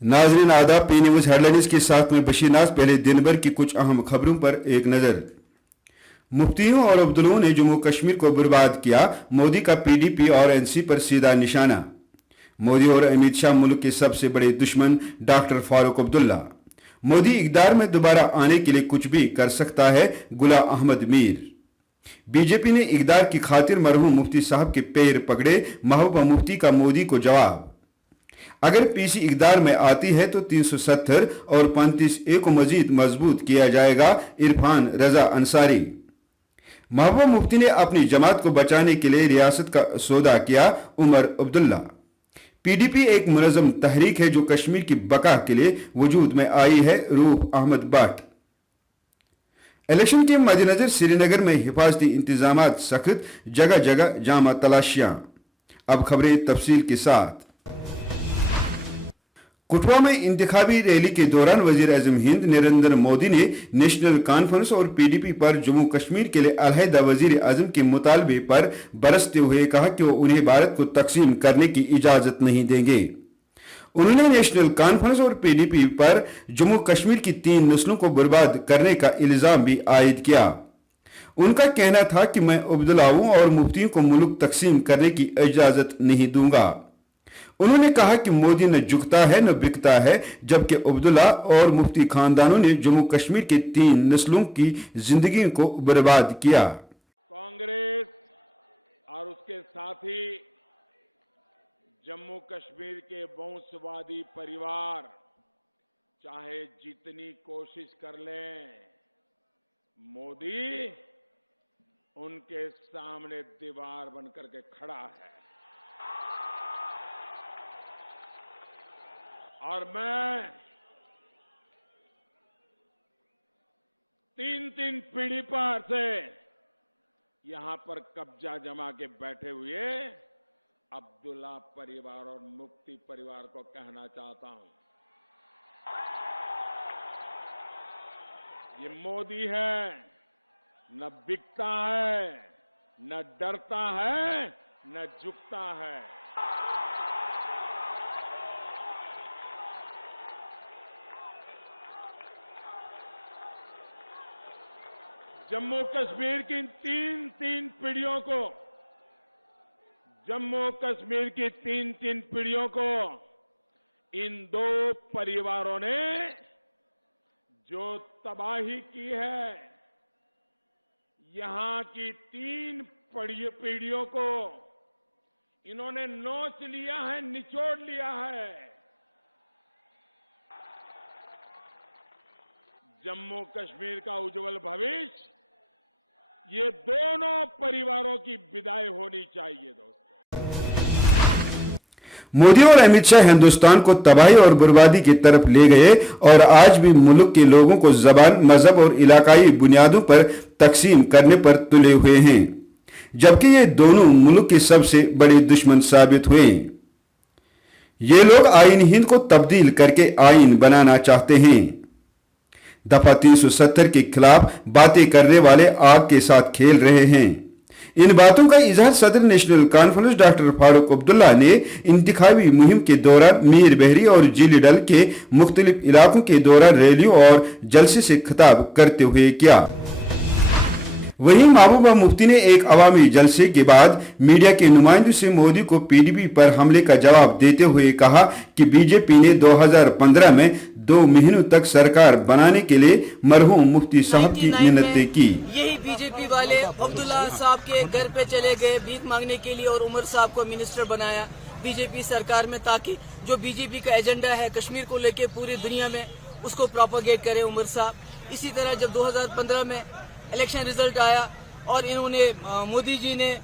नाजरीन आदाब, P news headlines के साथ में बशीर नाज। पहले दिन भर की कुछ अहम खबरों पर एक नजर। मुफ्तियों और अब्दुल्लों ने जम्मू कश्मीर को बर्बाद किया, मोदी का पीडीपी और एनसी पर सीधा निशाना। मोदी और अमित शाह मुल्क के सबसे बड़े दुश्मन, डॉक्टर फारूक अब्दुल्ला। मोदी इक़्तिदार में दोबारा आने के लिए कुछ भी कर सकता है, गुलाम अहमद मीर। बीजेपी ने इक़्तिदार की खातिर मरहूम मुफ्ती साहब के पैर पकड़े, महबूबा मुफ्ती का मोदी को जवाब। अगर पीसी इक़्तिदार में आती है तो 370 और 35A को मजीद मजबूत किया जाएगा, इरफान रजा अंसारी। महबूबा मुफ्ती ने अपनी जमात को बचाने के लिए रियासत का सौदा किया, उमर अब्दुल्ला। पीडीपी एक मुनज़्ज़म तहरीक है जो कश्मीर की बका के लिए वजूद में आई है, रूह अहमद भट्ट। इलेक्शन के मद्देनजर श्रीनगर में हिफाजती इंतजामात सख्त, जगह जगह जामा तलाशियां। अब खबरें तफसील के साथ। कठुआ में इंतखाबी रैली के दौरान वजीर आज़म हिंद नरेंद्र मोदी ने नेशनल कॉन्फ्रेंस और पीडीपी पर जम्मू कश्मीर के लिए अलहदा वजीर आज़म के मुतालबे पर बरसते हुए कहा कि वो उन्हें भारत को तकसीम करने की इजाज़त नहीं देंगे। उन्होंने नेशनल कॉन्फ्रेंस और पीडीपी पर जम्मू कश्मीर की 3 नस्लों को बर्बाद करने का इल्ज़ाम भी आयद किया। उनका कहना था कि मैं अब्दुल्लाओं और मुफ्तियों को मुल्क तकसीम करने की इजाज़त नहीं दूंगा। उन्होंने कहा कि मोदी न झुकता है न बिकता है, जबकि अब्दुल्ला और मुफ्ती खानदानों ने जम्मू कश्मीर के 3 नस्लों की जिंदगी को बर्बाद किया। कांग्रेस और उसके साथी जम्मू कश्मीर के वंशवादी परिवार चाहे जितनी कोशिश कर लें, मोदी उनके सामने दीवार बनकर के खड़ा है। और मैं 3 पीढ़ी पर से यहां पर कब्जा जमा के बैठे हुए अब्दुल्ला परिवार और मुफ्ती परिवार को कहना चाहता हूं, ये मोदी है, न बिकता है, न डरता है, न झुकता है। जम्मू कश्मीर की 3 पीढ़ियों को, जम्मू कश्मीर की 3 पीढ़ियों को इन 2 परिवारों ने जो तबाही की है, यहां की 3 पीढ़ियों को इन्होंने नोच लिया है, निचोड़ लिया है। जम्मू कश्मीर का उज्जवल भविष्य ये दोनों परिवारों की विदाई होनी चाहिए। दोस्तों, मोदी और अमित शाह हिंदुस्तान को तबाही और बर्बादी की तरफ ले गए और आज भी मुल्क के लोगों को जबान, मजहब और इलाकाई बुनियादों पर तकसीम करने पर तुले हुए हैं, जबकि ये दोनों मुल्क के सबसे बड़े दुश्मन साबित हुए। ये लोग आईन हिंद को तब्दील करके आईन बनाना चाहते हैं। दफा 370 के खिलाफ बातें करने वाले आग के साथ खेल रहे हैं। इन बातों का इजहार सदर national conference doctor Farooq Abdullah ने इंतखाबी मुहिम के दौरान मीर बहरी और जिली डल के मुख्तलिफ इलाकों के दौरान रैलियों और जलसे से खिताब करते हुए किया। वहीं महबूबा मुफ्ती ने एक अवामी जलसे के बाद मीडिया के नुमाइंदों से मोदी को पीडीपी पर हमले का जवाब देते हुए कहा कि बीजेपी ने 2015 में 2 महीनों तक सरकार बनाने के लिए मरहूम मुफ्ती साहब की मिन्नतें की। यही बीजेपी वाले अब्दुल्ला साहब के घर पे चले गए भीख मांगने के लिए और उमर साहब को मिनिस्टर बनाया बीजेपी सरकार में, ताकि जो बीजेपी का एजेंडा है कश्मीर को लेके पूरी दुनिया में उसको प्रोपोगेट करे उमर साहब। इसी तरह जब 2015 में इलेक्शन रिजल्ट आया और इन्होंने मोदी जी ने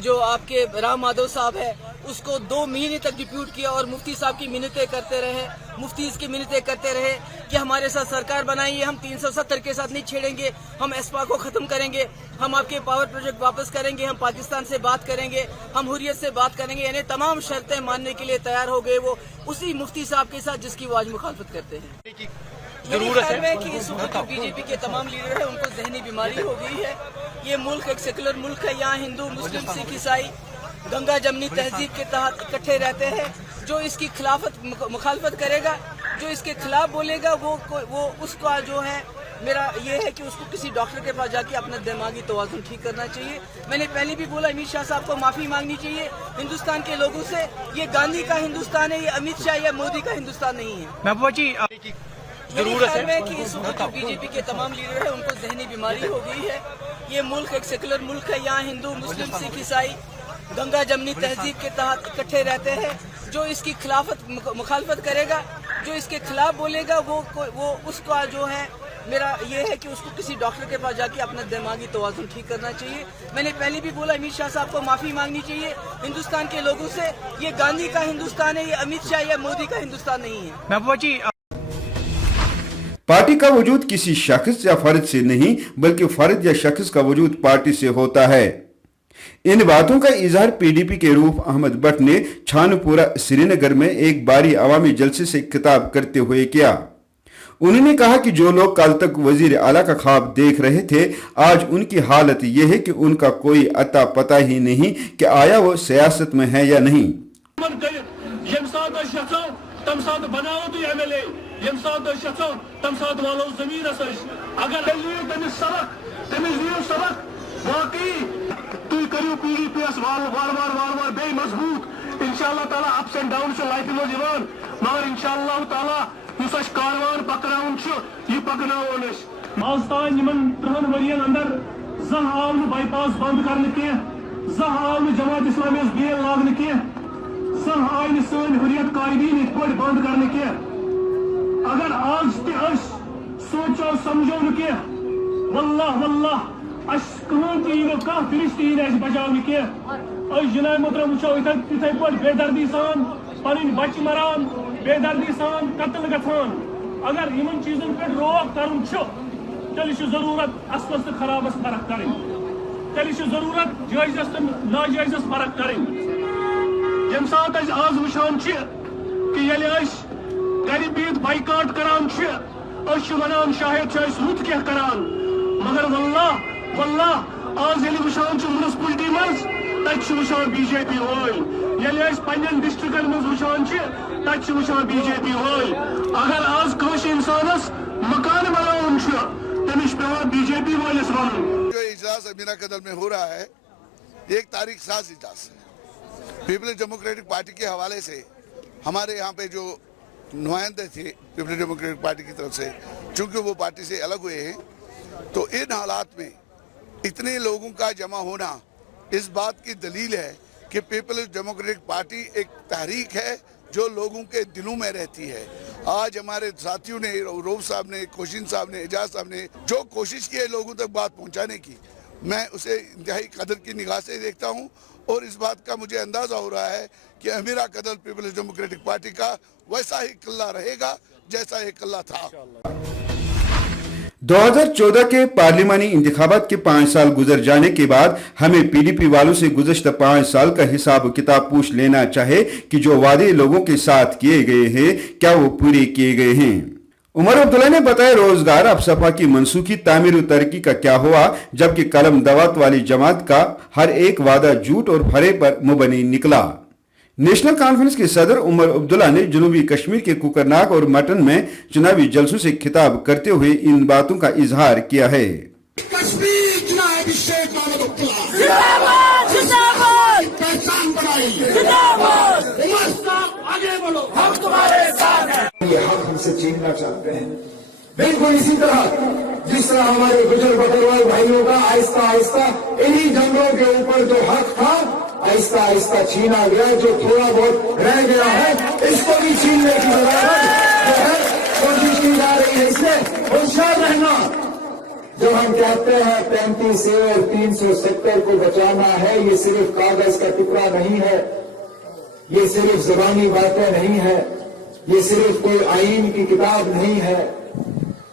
जो आपके राम माधव साहब है उसको 2 महीने तक डिप्यूट किया और मुफ्ती साहब की मिन्नतें करते रहे, मुफ्तीज की मिन्नतें करते रहे कि हमारे साथ सरकार बनाइए, हम 370 के साथ नहीं छेड़ेंगे, हम एस्पा को खत्म करेंगे, हम आपके पावर प्रोजेक्ट वापस करेंगे, हम पाकिस्तान से बात करेंगे, हम हुर्रियत से बात करेंगे, यानी तमाम शर्तें मानने के लिए तैयार हो गए वो उसी मुफ्ती साहब के साथ जिसकी वो आज मुखालफत करते हैं। जरूरत है कि इस वक्त जो बीजेपी के तमाम लीडर है उनको जहनी बीमारी हो गई है। ये मुल्क एक सेकुलर मुल्क है, यहाँ हिंदू, मुस्लिम, सिख, ईसाई गंगा जमनी तहजीब के तहत इकट्ठे रहते हैं। जो इसकी मुखालफत करेगा جو اس کے خلاف بولے گا وہ اس کا جو ہے میرا یہ ہے کہ اس کو کسی ڈاکٹر کے پاس جا کے اپنا دماغی توازن ٹھیک کرنا چاہیے. میں نے پہلے بھی بولا امت شاہ صاحب کو معافی مانگنی چاہیے ہندوستان کے لوگوں سے. یہ گاندھی کا ہندوستان ہے, یہ امت شاہ یا مودی کا ہندوستان نہیں ہے. محبوبہ جی میرے خیال میں کہ اس وقت جو بی جے پی کے تمام لیڈر ہیں ان کو ذہنی بیماری ہو گئی ہے. یہ ملک ایک سیکولر ملک ہے, یہاں ہندو مسلم سکھ عیسائی گنگا جمنی تہذیب کے تحت اکٹھے رہتے ہیں. جو اس کی مخالفت کرے گا, جو اس کے خلاف بولے گا وہ اس کا جو ہے میرا یہ ہے کہ اس کو کسی ڈاکٹر کے پاس جا کے اپنا دماغی توازن ٹھیک کرنا چاہیے. میں نے پہلے بھی بولا امت شاہ صاحب کو معافی مانگنی چاہیے ہندوستان کے لوگوں سے. یہ گاندھی کا ہندوستان ہے, یہ امت شاہ یا مودی کا ہندوستان نہیں ہے. محبوبہ جی پارٹی کا وجود کسی شخص یا فرد سے نہیں بلکہ فرد یا شخص کا وجود پارٹی سے ہوتا ہے. ان باتوں کا اظہار پی ڈی پی کے روح احمد بٹ نے چھان پورہ سری نگر میں ایک باری عوامی جلسے سے خطاب کرتے ہوئے کیا. انہوں نے کہا کہ جو لوگ کل تک وزیر اعلیٰ کا خواب دیکھ رہے تھے, آج ان کی حالت یہ ہے کہ ان کا کوئی اتا پتہ ہی نہیں کہ آیا وہ سیاست میں ہے یا نہیں. تم سات بناو تھی ایم ایل اے یم سات شخصو تم سات والو زمین اگر تمس سبق باقی تھی کرو پی ڈی پی وار بے مضبوط انشاءاللہ تعالیٰ اپس اینڈ ڈاؤن لائف مز مگر انشاءاللہ تعالیٰ اس کاروان پکناون یہ پکناون آز تان 3 ورین اندر زہ آو بائی پاس بند کرنے کی زہ آو جماعت اسلامی بیل لاگنے کی زہ آئی سن حریت قائدین ات پہ بند کرنے کی. اگر آج تہ سوچو سمجھو کی واللہ کہین تہ فرشتہ یہ بچاؤ کی جناب محترم وچو اتھے پہ بے دردی سان پن بچہ مران بے دردی سان قتل گھان. اگر ان چیزن پہ روک کرن تیل ضرورت اصلس تو خرابس فرق کریں, تیل ضرورت جائزس تو ناجائزس فرق کریں. یم سات آز وچان کہ یل گر بہت بائیکاٹ کران ونان شاید رت کی کران مگر واللہ آز یل وچان منسپلٹی مز تت وچان بی جے پی وول یل پنن ڈسٹرکن مز وچان تت وچان بی جے پی وول. اگر آز کش انسانس مکان بناون تمس پیوان بی جے پی والس ون. جو اجلاس امیرا قدل میں ہو رہا ہے یہ ایک تاریخ ساز اجلاس ہے. پیپلز ڈیموکریٹک پارٹی کے حوالے سے ہمارے یہاں پہ جو نمائندے تھے پیپلز ڈیموکریٹک پارٹی کی طرف سے, چونکہ وہ پارٹی سے الگ ہوئے ہیں, تو ان حالات میں اتنے لوگوں کا جمع ہونا اس بات کی دلیل ہے کہ پیپلز ڈیموکریٹک پارٹی ایک تحریک ہے جو لوگوں کے دلوں میں رہتی ہے. آج ہمارے ساتھیوں نے, روب صاحب نے, کوشین صاحب نے, اعجاز صاحب نے جو کوشش کی ہے لوگوں تک بات پہنچانے کی, میں اسے انتہائی قدر کی نگاہ سے دیکھتا ہوں. اور اس بات کا مجھے اندازہ ہو رہا ہے کہ امیرا قدل پیپلز ڈیموکریٹک پارٹی کا ویسا ہی قلعہ رہے گا جیسا یہ قلعہ تھا. 2014 کے پارلیمانی انتخابات کے 5 سال گزر جانے کے بعد ہمیں پی ڈی پی والوں سے گزشتہ 5 سال کا حساب و کتاب پوچھ لینا چاہے کہ جو وعدے لوگوں کے ساتھ کیے گئے ہیں کیا وہ پورے کیے گئے ہیں. عمر عبداللہ نے بتایا روزگار افسپا کی منسوخی تعمیر و ترقی کا کیا ہوا, جبکہ قلم دوات والی جماعت کا ہر ایک وعدہ جھوٹ اور پھرے پر مبنی نکلا. نیشنل کانفرنس کے صدر عمر عبداللہ نے جنوبی کشمیر کے کوکرناگ اور مٹن میں چناوی جلسوں سے خطاب کرتے ہوئے ان باتوں کا اظہار کیا ہے. یہ حق ہم سے چھیننا چاہتے ہیں. بالکل اسی طرح جس طرح ہمارے گجر بکروال بھائیوں کا آہستہ آہستہ انہی جنگلوں کے اوپر جو حق تھا آہستہ آہستہ چھینا گیا, جو تھوڑا بہت رہ گیا ہے اس کو بھی چھیننے کی ضرورت جو ہے کوشش کی جا رہی ہے. اس میں ہوشیار رہنا. جب ہم کہتے ہیں 35 سے اور 370 کو بچانا ہے, یہ صرف کاغذ کا ٹکڑا نہیں ہے, یہ صرف زبانی باتیں نہیں ہے, یہ صرف کوئی آئین کی کتاب نہیں ہے.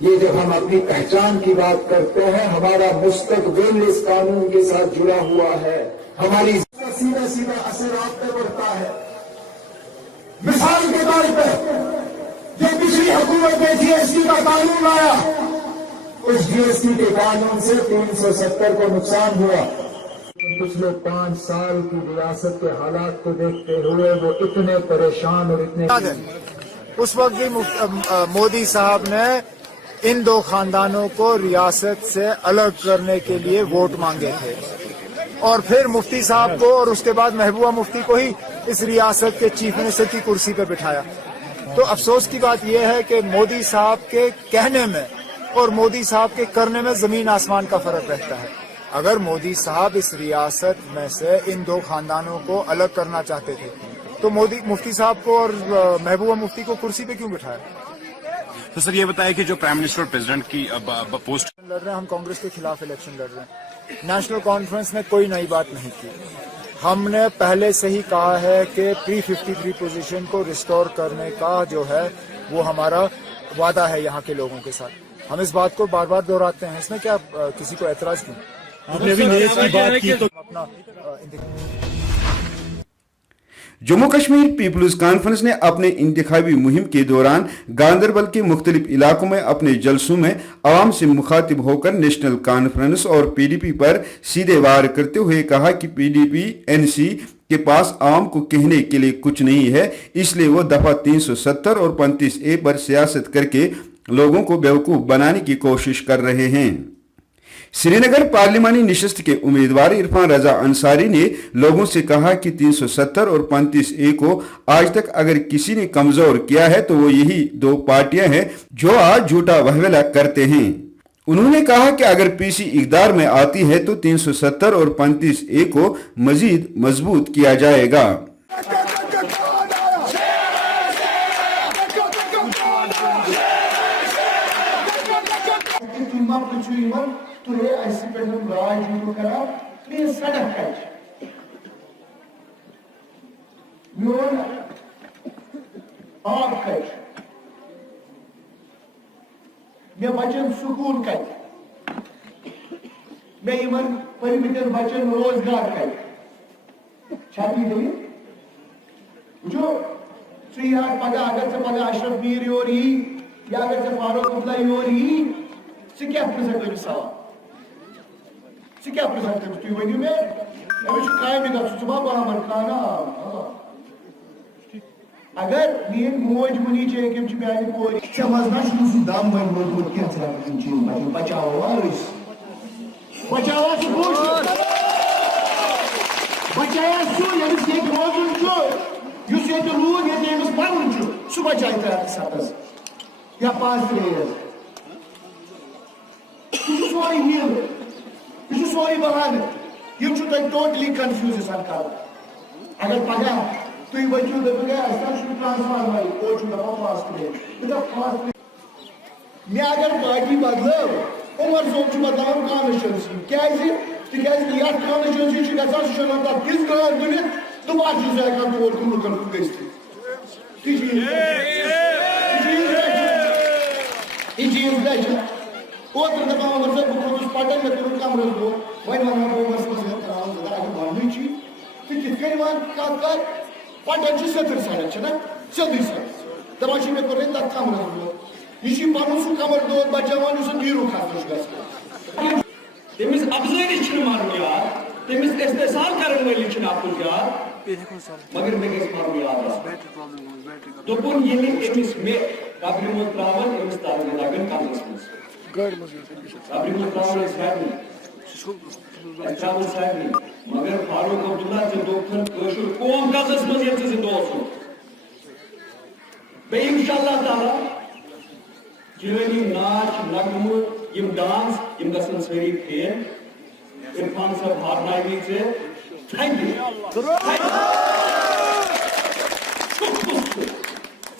یہ جب ہم اپنی پہچان کی بات کرتے ہیں, ہمارا مستقبل اس قانون کے ساتھ جڑا ہوا ہے, ہماری سیدھا سیدھا اثرات پہ پڑتا ہے. مثال کے طور پہ جو پچھلی حکومت نے جی ایس ٹی کا قانون لایا, اس جی ایس ٹی کے قانون سے 370 کو نقصان ہوا. پچھلے 5 سال کی ریاست کے حالات کو دیکھتے ہوئے وہ اتنے پریشان اور اتنے उस वक्त भी मोदी साहब ने इन दो खानदानों को रियासत से अलग करने के लिए वोट मांगे थे और फिर मुफ्ती साहब को और उसके बाद महबूबा मुफ्ती को ही इस रियासत के चीफ मिनिस्टर की कुर्सी पर बिठाया। तो अफसोस की बात यह है कि मोदी साहब के कहने में और मोदी साहब के करने में जमीन आसमान का फर्क रहता है। अगर मोदी साहब इस रियासत में से इन दो खानदानों को अलग करना चाहते थे तो मुफ्ती साहब को और महबूबा मुफ्ती को कुर्सी पे क्यों बिठाया? तो सर ये बताया कि जो प्राइम मिनिस्टर और प्रेसिडेंट की अब पोस्ट लड़ रहे हैं, हम कांग्रेस के खिलाफ इलेक्शन लड़ रहे हैं। नेशनल कॉन्फ्रेंस ने कोई नई बात नहीं की। हमने पहले से ही कहा है कि प्री 53 पोजीशन को रिस्टोर करने का जो है वो हमारा वादा है यहाँ के लोगों के साथ। हम इस बात को बार बार दोहराते हैं, इसमें क्या किसी को एतराज क्यों? आपने अभी नई बात की तो अपना जम्मू कश्मीर पीपल्स कॉन्फ्रेंस ने अपने इंतखाबी मुहिम के दौरान गांदरबल के मुख्तलिफ इलाकों में अपने जलसों में आवाम से मुखातिब होकर नेशनल कॉन्फ्रेंस और PDP पर सीधे वार करते हुए कहा कि PDP NC के पास आवाम को कहने के लिए कुछ नहीं है, इसलिए वो दफा 370 और 35A पर सियासत करके लोगों को बेवकूफ बनाने की कोशिश कर रहे हैं। श्रीनगर पार्लिमानी नशिस्त के उम्मीदवार इरफान रजा अंसारी ने लोगों से कहा कि 370 और 35A को आज तक अगर किसी ने कमजोर किया है तो वो यही दो पार्टियां हैं जो आज झूठा वहवला करते हैं। उन्होंने कहा कि अगर PC इक़्तिदार में आती है तो 370 और 35A को मजीद मजबूत किया जाएगा। मैं बचन सुकून कर मैं इवन परिमितन बचन रोजगार कर छाती गई जो यार पगा अगर से पगा अशरफ मीर योरी या अगर से फारूक अब्दुल्ला योरी से क्या प्रेजेंट मिसाल से क्या प्रेजेंट की वनी में कुछ टाइम का सुबह को हमर खाना अगर ये मोज मुनी चाहिए कि चुकाए को समझना शुरू से दाम बन मजबूत क्या चला इन चीज बचाओ वारिस बचाओ सुकून बचाओ सु यमिस के रोजन जो युस ये रूल ये यमिस पढ़न जो सु बचाए ता सातस या पास race this is what I hear this is what I believe you should totally confuse सरकार अगर पगा तो ये बच्चों को बगैर ऐसा शुरू ट्रांसफर हुआ है कोच में बहुत फास्ट है तो फास्ट मैं अगर पार्टी बदलो उमर सोच बदलाव कॉन्स्टिट्यूंसी क्या है कि यार कॉन्स्टिट्यूंसी की गजा से चलता किस ग्राम में तो बात जो है का वोट को कर गई जी बेचा और तो दबा मतलब को उस पार्टी में तो काम रखो भाई वाला को मसला कराओ दा की मालूम छी फिर कितने बार का पटन से सतर साल चला सदी साल दबाची में कोले ता काम रखो इसी पानु सु कमर दो बचावन सु जीरो खास गस तमिस अफजली छ मारू यार तमिस इस्तेसाल करने वाली छ आपको यार मगर मैं किस मारू यार दोपन ये एमिस में काबरी मुत्रावन एमिस तारगे दागन कामस काबरी मुत्रावन इज हैपनिंग अच्छा वो साहब मगर फारूक अब्दुल्ला से दोखन कोशुर कौन गजस में ये चीज दोस्तों बे इंशाल्लाह ताला जीवनी नाच नगमु यम डांस यम गसन सवेरी फेर इरफान साहब हारनाई से थैंक यू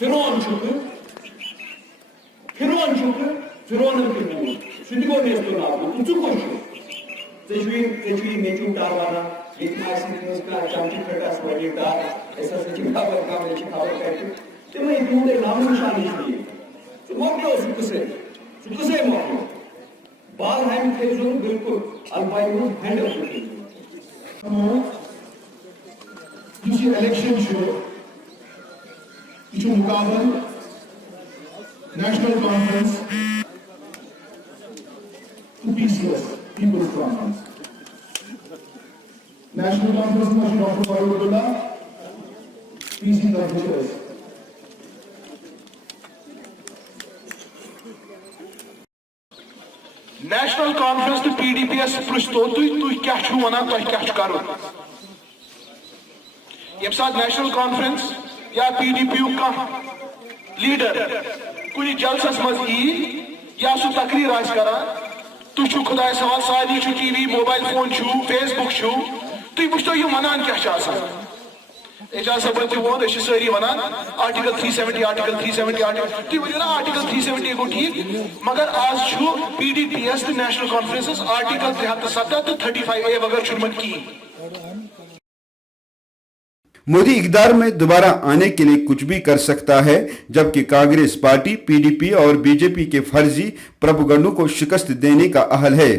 फिरौन शुक्र फिरौन के सुदिगो ने तो ना वो कुछ कोशुर तेजवी नेचू टारवाना इतना ऐसी उसका चांदी फटा सोलिटा ऐसा सचिन का काम लेके खावा करके कि मैं ढूंढे नाम निशान नहीं तो मौके सुकसे मौके बाल हैम थे जो बिल्कुल अल्बाइनो हैंडल करते ये इलेक्शन शो ये मुकाबला national conference to PCS People's Conference. National Conference में Dr. Farooq Abdullah, PC का choice. نیشنل کانفرنس تو پی ڈی پی ایس پرستو تھی کیا ونان تھی کیا کرو یم سات نیشنل کانفرنس یا پی ڈی پی لیڈر کن جلسس مز یا سہ تقریر آس کران تھی خدا سوال ساری T V mobile phone facebook تھی وچتو یہ ونان کیا اعجاز صاحب تہ وون اس ساری ونان آرٹیکل 370 آرٹیکل 370 تھی ورنہ آرٹیکل 370 گو ٹھیک مگر آج چھو P D P S national conferences article 370 تو 35A وغیرہ چھڑمن کی. مودی اقتدار میں دوبارہ آنے کے لیے کچھ بھی کر سکتا ہے جبکہ Congress party P D P اور بی جے پی کے فرضی پروپیگنڈوں کو شکست دینے کا اہل ہے.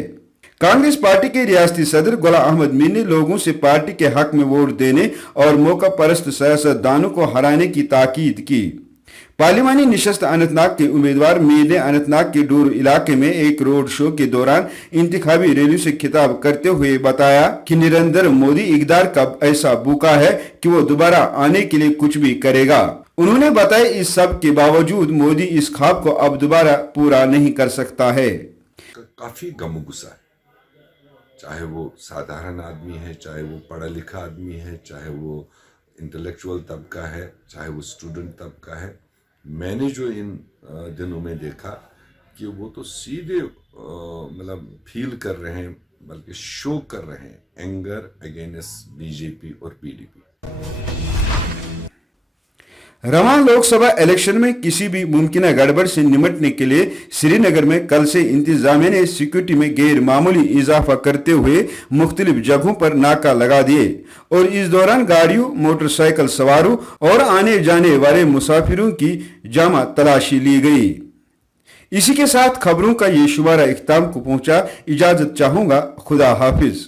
کانگریس پارٹی کے ریاستی صدر غلام احمد میر نے لوگوں سے پارٹی کے حق میں ووٹ دینے اور موقع پرست سیاست دانوں کو ہرانے کی تاکید کی. پارلیمانی نشست اننت ناگ کے امیدوار میر نے اننت ناگ کے ڈور علاقے میں ایک روڈ شو کے دوران انتخابی ریلی سے خطاب کرتے ہوئے بتایا کہ نریندر مودی اقتدار کا ایسا بھوکا ہے کہ وہ دوبارہ آنے کے لیے کچھ بھی کرے گا. انہوں نے بتایا اس سب کے باوجود مودی اس خواب کو اب دوبارہ پورا نہیں کر سکتا ہے. کافی غم و غصہ ہے، چاہے وہ سادھارن آدمی ہے، چاہے وہ پڑھا لکھا آدمی ہے، چاہے وہ انٹلیکچوئل طبقہ ہے، چاہے وہ اسٹوڈنٹ طبقہ ہے. میں نے جو ان دنوں میں دیکھا کہ وہ تو سیدھے مطلب فیل کر رہے ہیں، بلکہ شو کر رہے ہیں اینگر اگینسٹ بی جے پی اور پی ڈی پی. رواں لوک سبھا الیکشن میں کسی بھی ممکنہ گڑبڑ سے نمٹنے کے لیے سری نگر میں کل سے انتظامیہ نے سیکورٹی میں غیر معمولی اضافہ کرتے ہوئے مختلف جگہوں پر ناکہ لگا دیے اور اس دوران گاڑیوں، موٹر سائیکل سواروں اور آنے جانے والے مسافروں کی جامع تلاشی لی گئی. اسی کے ساتھ خبروں کا یہ شمارہ اختتام کو پہنچا. اجازت چاہوں گا. خدا حافظ.